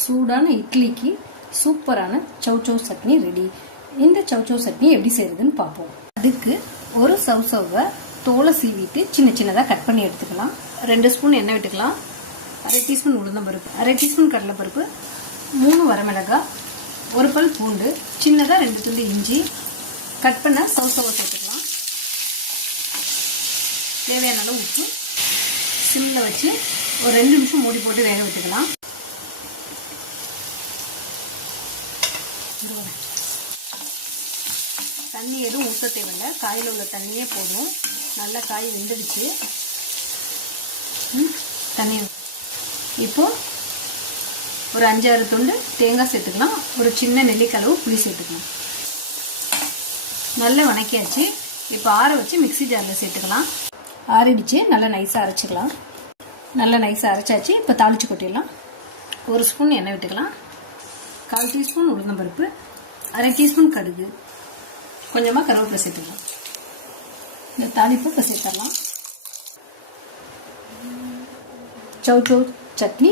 சூடான இட்லிக்கு சூப்பரான சௌசௌ சட்னி ரெடி. இந்த சௌசௌ சட்னி எப்படி செய்யறதுன்னு பார்ப்போம். அதுக்கு ஒரு சௌசௌவை தோலை சீவிட்டு சின்ன சின்னதாக கட் பண்ணி எடுத்துக்கலாம். 2 ஸ்பூன் எண்ணெய் விட்டுக்கலாம். 1/2 டீஸ்பூன் உளுந்தம்பருப்பு, 1/2 டீஸ்பூன் கடலைப்பருப்பு, 3 வரமிளகாய், 1 பல் பூண்டு, சின்னதாக 2 துண்டு இஞ்சி, கட் பண்ண சௌசௌவை சேர்த்துக்கலாம். தேவையான அளவு உப்பு, சிம்மில் வச்சு ஒரு 2 நிமிஷம் மூடி போட்டு வேக விட்டுக்கலாம். தண்ணி எதுவும் ஊற்ற தேவையில்லை, காயில் உள்ள தண்ணியே போதும். நல்லா காய் வெந்துடுச்சு. தண்ணி இப்போ ஒரு 5-6 துண்டு தேங்காய் சேர்த்துக்கலாம். ஒரு சின்ன நெல்லிக்களவு புளி சேர்த்துக்கலாம். நல்லா வணக்கியாச்சு. இப்போ ஆற வச்சு மிக்ஸி ஜாரில் சேர்த்துக்கலாம். ஆறிடுச்சு, நல்லா நைஸாக அரைச்சிக்கலாம். நல்லா நைஸாக அரைச்சாச்சு. இப்போ தாளிச்சு கொட்டிடலாம். 1 ஸ்பூன் எண்ணெய் விட்டுக்கலாம். 1/4 டீஸ்பூன் உளுந்தம்பருப்பு, 1/2 டீஸ்பூன் கடுகு, கொஞ்சமாக கருவேப்பிலை சேர்த்துக்கலாம். இந்த தாளிப்பு இப்போ சேர்த்துடலாம். சௌசௌ சட்னி